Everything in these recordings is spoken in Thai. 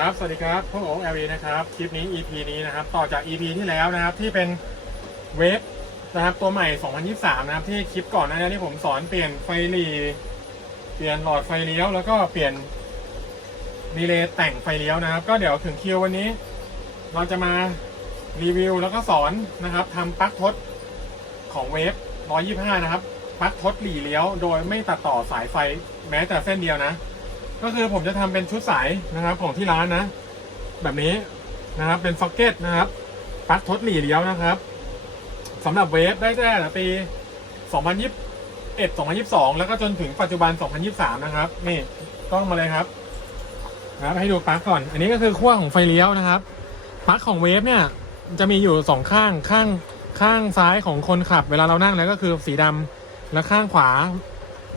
ครับ สวัสดีครับพวกโอ๊ค LV นะครับ คลิปนี้ EP นี้นะครับ ต่อจาก EP ที่แล้วนะครับ ที่เป็นเวฟนะครับ ตัวใหม่ 2023 นะครับ ที่คลิปก่อนหน้านี้ที่ผมสอนเปลี่ยนไฟหลีเปลี่ยนหลอดไฟเลี้ยว แล้วก็เปลี่ยนรีเลย์แต่งไฟเลี้ยวนะครับ ก็เดี๋ยวถึงคิววันนี้ เราจะมารีวิวแล้วก็สอนนะครับทำปลั๊กทดของเวฟ125 นะครับปลั๊กทดหลีเลี้ยว โดยไม่ตัดต่อสายไฟแม้แต่เส้นเดียวนะ ก็คือผมจะทำเป็นชุดสายนะครับของที่ร้านนะ แบบนี้นะครับเป็นซ็อกเก็ตนะครับปลั๊กทดหลีเลี้ยวนะครับสำหรับเวฟได้แต่ปี2021 2022 แล้วก็จนถึงปัจจุบัน 2023 นะครับ นี่กล้องมาเลยครับนะครับให้ดูปลั๊กก่อน อันนี้ก็คือขั้วของไฟเลี้ยวนะครับปลั๊กของเวฟเนี่ยจะมีอยู่สองข้างข้างข้างซ้ายของคนขับ เวลาเรานั่งแล้วก็คือสีดำและข้างขวา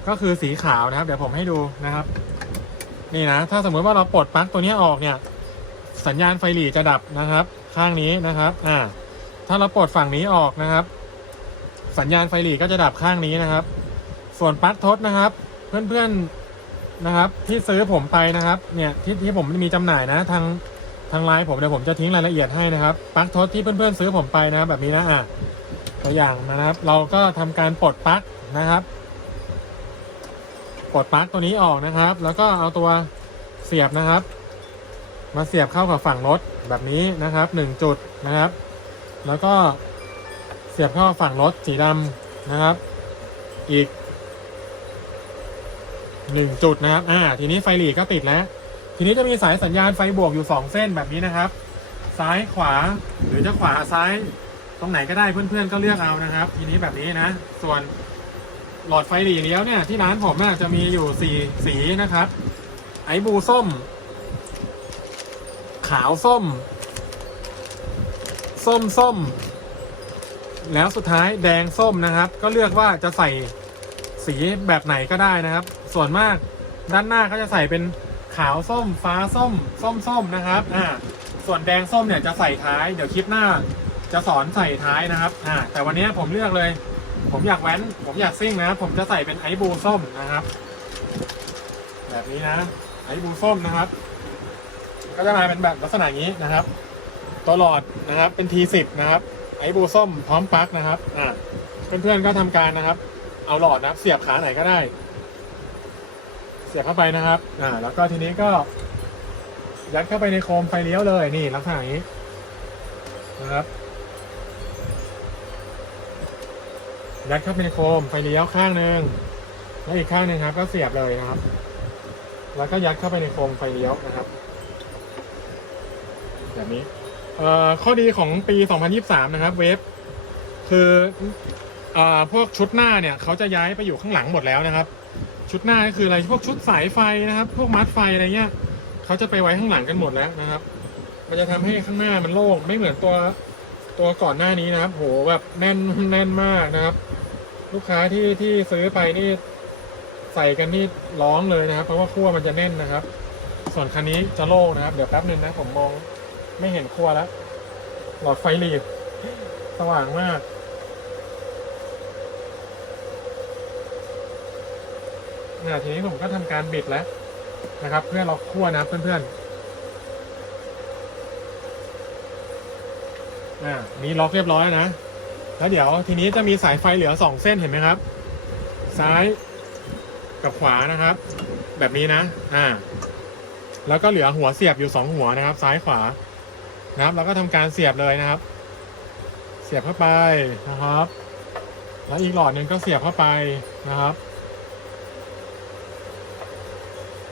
ก็คือสีขาวนะครับ เดี๋ยวผมให้ดูนะครับ นี่นะ ถ้าสมมติว่าเราปลดปลั๊กตัวนี้ออกเนี่ย สัญญาณไฟหลีจะดับนะครับ ข้างนี้นะครับ อ่า ถ้าเราปลดฝั่งนี้ออกนะครับ สัญญาณไฟหลีก็จะดับข้างนี้นะครับ ส่วนปลั๊กทดนะครับ เพื่อนๆนะครับ ที่ซื้อผมไปนะครับ เนี่ยที่ที่ผมมีจำหน่ายนะ ทางทางไลน์ผมเดี๋ยวผมจะทิ้งรายละเอียดให้นะครับปลั๊กทดที่เพื่อนๆซื้อผมไปนะครับ แบบนี้นะอะตัวอย่างนะครับ เราก็ทำการปลดปลั๊กนะครับ ปลดปลั๊กตัวนี้ออกนะครับ แล้วก็เอาตัวเสียบนะครับ มาเสียบเข้ากับฝั่งรถแบบนี้นะครับหนึ่งจุดนะครับ แล้วก็เสียบเข้าฝั่งรถสีดำนะครับ อีกหนึ่งจุดนะครับ อ่า ทีนี้ไฟหลีก็ติดแล้ว ทีนี้จะมีสายสัญญาณไฟบวกอยู่สองเส้นแบบนี้นะครับ ซ้ายขวาหรือจะขวาซ้าย ตรงไหนก็ได้เพื่อนๆก็เลือกเอานะครับ ทีนี้แบบนี้นะ ส่วน หลอดไฟหลีเลี้ยวเนี่ยที่ร้านผมน่ะจะมีอยู่สี่สีนะครับ ไอบูส้ม ขาวส้ม ส้มส้ม แล้วสุดท้ายแดงส้มนะครับ ก็เลือกว่าจะใส่สีแบบไหนก็ได้นะครับ ส่วนมากด้านหน้าก็จะใส่เป็นขาวส้ม ฟ้าส้ม ส้มส้มนะครับอ่าส่วนแดงส้มเนี่ยจะใส่ท้าย เดี๋ยวคลิปหน้าจะสอนใส่ท้ายนะครับอ่าแต่วันนี้ผมเลือกเลย ผมอยากแว้น ผมอยากซิ่งนะ ผมจะใส่เป็นไอบูส้มนะครับ แบบนี้นะไอบูส้มนะครับ ก็จะมาเป็นแบบลักษณะนี้นะครับ ตัวหลอดนะครับเป็น T10 นะครับ ไอบูส้มพร้อมปลั๊กนะครับอ่าเพื่อนๆก็ทำการนะครับ เอาหลอดนะเสียบขาไหนก็ได้ เสียบเข้าไปนะครับอ่าแล้วก็ทีนี้ก็ ยัดเข้าไปในโคมไฟเลี้ยวเลยนี่ลักษณะนี้นะครับ ยัดเข้าไปในโคมไฟเลี้ยวข้างหนึ่งแล้วอีกข้างหนึ่งครับ ก็เสียบเลยนะครับ แล้วก็ยัดเข้าไปในโคมไฟเลี้ยวนะครับ แบบนี้เอ่อข้อดีของปี 2023 นะครับ เวฟคือเอ่อพวกชุดหน้าเนี่ยเขาจะย้ายไปอยู่ข้างหลังหมดแล้วนะครับ ชุดหน้าก็คืออะไรพวกชุดสายไฟนะครับ พวกมัดไฟอะไรเงี้ยเขาจะไปไว้ข้างหลังกันหมดแล้วนะครับ มันจะทำให้ข้างหน้ามันโล่งไม่เหมือนตัวตัวก่อนหน้านี้นะครับ โหแบบแน่นแน่นมากนะครับ ลูกค้าที่ที่ซื้อไปนี่ใส่กันนี่ร้องเลยนะครับ เพราะว่าขั้วมันจะแน่นนะครับ ส่วนคันนี้จะโล่งนะครับ เดี๋ยวแป๊บหนึ่งนะผมมองไม่เห็นขั้วแล้ว หลอดไฟหลีดสว่างมากนี่ยทีนี้ผมก็ทำการบิดแล้วนะครับ เพื่อล็อกขั้วนะครับเพื่อนๆอ่านี่ล็อกเรียบร้อยนะ แล้วเดี๋ยวทีนี้จะมีสายไฟเหลือสองเส้นเห็นไหมครับ ซ้ายกับขวานะครับ แบบนี้นะ อ่า แล้วก็เหลือหัวเสียบอยู่สองหัวนะครับ ซ้ายขวานะครับ แล้วก็ทำการเสียบเลยนะครับ เสียบเข้าไปนะครับ แล้วอีกหลอดหนึ่งก็เสียบเข้าไปนะครับ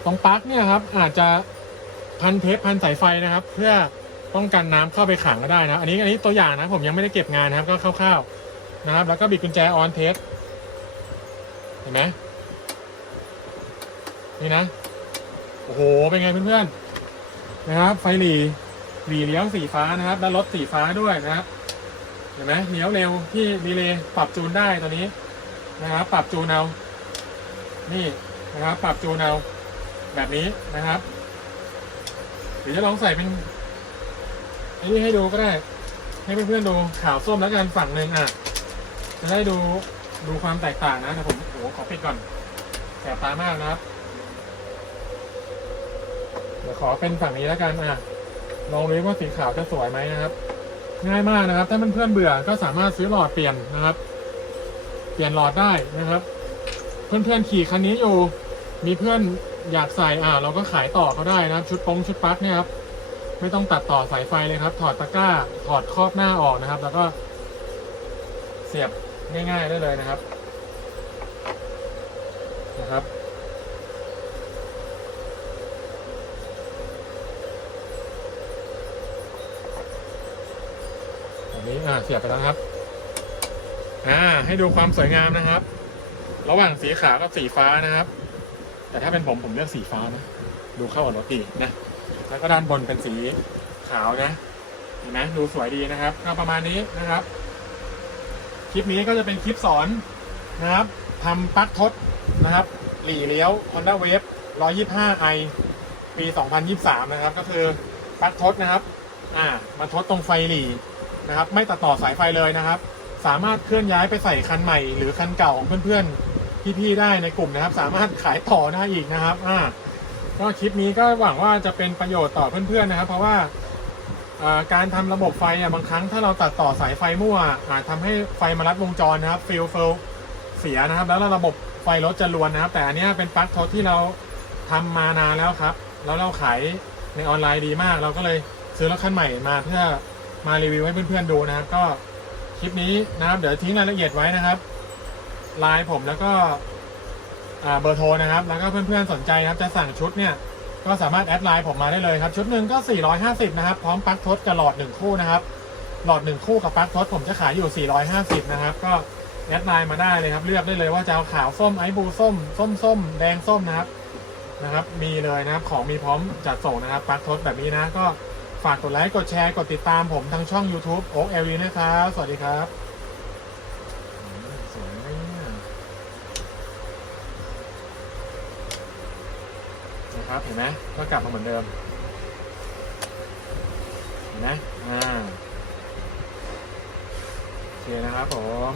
ตรงปลั๊กเนี่ยครับ อาจจะพันเทปพันสายไฟนะครับ เพื่อ ป้องกันน้ำเข้าไปขังก็ได้นะ อันนี้อันนี้ตัวอย่างนะผมยังไม่ได้เก็บงานนะครับก็คร่าวๆนะครับ แล้วก็บิดกุญแจออนเทสเห็นไหมนี่นะโอ้โหเป็นไงเพื่อนๆนะครับ ไฟหลีหลีเลี้ยวสีฟ้านะครับ แล้วรถสีฟ้าด้วยนะครับเห็นไหมเลี้ยวเร็วที่ดีเลย์ปรับจูนได้ตัวนี้นะครับ ปรับจูนเอานี่นะครับ ปรับจูนเอาแบบนี้นะครับเดี๋ยวจะลองใส่เป็น อ้นี่ให้ดูก็ได้ ให้เพื่อนๆดูขาวส้มแล้วกันฝั่งหนึ่งอะ จะได้ดูดูความแตกต่างนะแต่ผมโอ้โหขอปิดก่อนแสบตามากนะครับแบดี๋ยวขอเป็นฝั่งนี้แล้วกันอะลองดูว่าสีขาวจะสวยไหมนะครับ ง่ายมากนะครับ ถ้าเพื่อนๆเบื่อก็สามารถซื้อหลอดเปลี่ยนนะครับ เปลี่ยนหลอดได้นะครับ เพื่อนๆขี่คันนี้อยู่มีเพื่อนอยากใส่อ่า เราก็ขายต่อเขาได้นะครับ ชุดปงชุดปักเนี่ยครับ ไม่ต้องตัดต่อสายไฟเลยครับ ถอดตะกร้า ถอดครอบหน้าออกนะครับ แล้วก็เสียบง่ายๆได้เลยนะครับ นะครับ อันนี้อ่าเสียบไปแล้วครับ อ่า ให้ดูความสวยงามนะครับ ระหว่างสีขาวกับสีฟ้านะครับ แต่ถ้าเป็นผมผมเลือกสีฟ้านะ ดูเข้ากับรถดีนะ แล้วก็ด้านบนเป็นสีขาวนะเห็นไหมดูสวยดีนะครับก็ประมาณนี้นะครับ คลิปนี้ก็จะเป็นคลิปสอนนะครับทำปลั๊กทดนะครับ หลีเลี้ยว Honda Wave 125i ปี 2023 นะครับ ก็คือปลั๊กทดนะครับ อ่ามาทดตรงไฟหลีนะครับ ไม่ตัดต่อสายไฟเลยนะครับ สามารถเคลื่อนย้ายไปใส่คันใหม่ หรือคันเก่าของเพื่อนๆพี่ๆได้ในกลุ่มนะครับ สามารถขายต่อได้อีกนะครับ อ่า ก็คลิปนี้ก็หวังว่าจะเป็นประโยชน์ต่อเพื่อนๆนะครับ เพราะว่าการทำระบบไฟอะบางครั้งถ้าเราตัดต่อสายไฟมั่วอาจทำให้ไฟมาลัดวงจรนะครับฟิลเฟลเสียนะครับ แล้วระบบไฟรถจะรวนนะครับ แต่อันนี้เป็นปลั๊กทดที่เราทำมานานแล้วครับ แล้วเราขายในออนไลน์ดีมาก เราก็เลยซื้อรถคันใหม่มาเพื่อมารีวิวให้เพื่อนๆดูนะครับ ก็คลิปนี้นะครับ เดี๋ยวทิ้งรายละเอียดไว้นะครับไลน์ผมแล้วก็ เบอร์โทรนะครับ แล้วก็เพื่อนๆสนใจนะครับ จะสั่งชุดเนี่ยก็สามารถแอดไลน์ผมมาได้เลยครับ ชุดหนึ่งก็ 450 นะครับ พร้อมปลั๊กทดกับหลอดหนึ่งคู่นะครับ หลอดหนึ่งคู่กับปลั๊กทดผมจะขายอยู่ 450 นะครับ ก็แอดไลน์มาได้เลยครับ เลือกได้เลยว่าจะเอาขาวส้มไอบูส้ม ส้มส้มแดงส้มนะครับ นะครับ มีเลยนะครับ ของมีพร้อมจัดส่งนะครับปลั๊กทดแบบนี้นะ ก็ฝากกดไลค์ กดแชร์ กดติดตามผมทางช่อง YouTube โอ๊กเอลวีนะครับ สวัสดีครับอืมสวยไหมเนี่ย นะ ครับเห็นไหมก็กลับมาเหมือนเดิมเห็นไหมอ่าโอเคนะครับผม